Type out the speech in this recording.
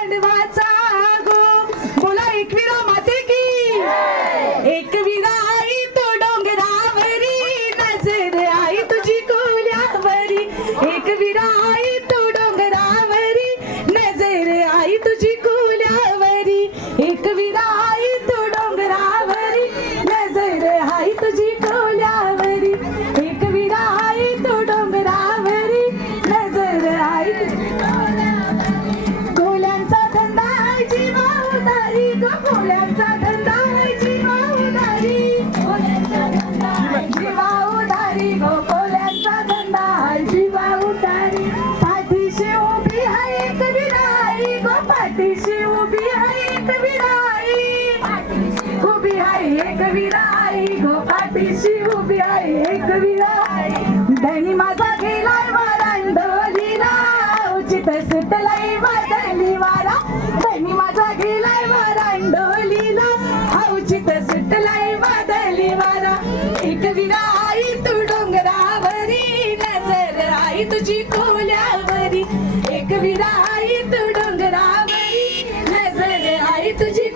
मांडवाचा गो बोला एकविरा माते की एकविरा आई तो डोंगरावरी नजर आई तुझी कोल्यावरी एकविरा आई तो डोंगरावरी नजर आई तुझी कोल्यावरी एकविरा आई तो डोंगरावरी नजर आई तुझी कोल्यावरी एकविरा आई तो डोंगरावरी नजर आई तुझी कोल्यांचा धंदा आहे जीवा उदारी ग कोल्यांचा धंदा आहे जीवा उदारी जीवा उदारी ग कोल्यांचा धंदा आहे जीवा उदारी पाठीशी उभी आहे एक विराई ग पाठीशी उभी आहे एक विराई उभी आहे एक विराई ग पाठीशी उभी आहे एक विराई धनी माझा गेलाय वारांडोलीला उचित सुटलाय वादळी वारा धनी माझा गेलाय वारांडोलीला उचित सुटलाय वादळी वारा एक विराई तू डोंगरावरी नजर आई तुझी कोल्यावरी एक विराई तू डोंगरावरी नजर आई तुझी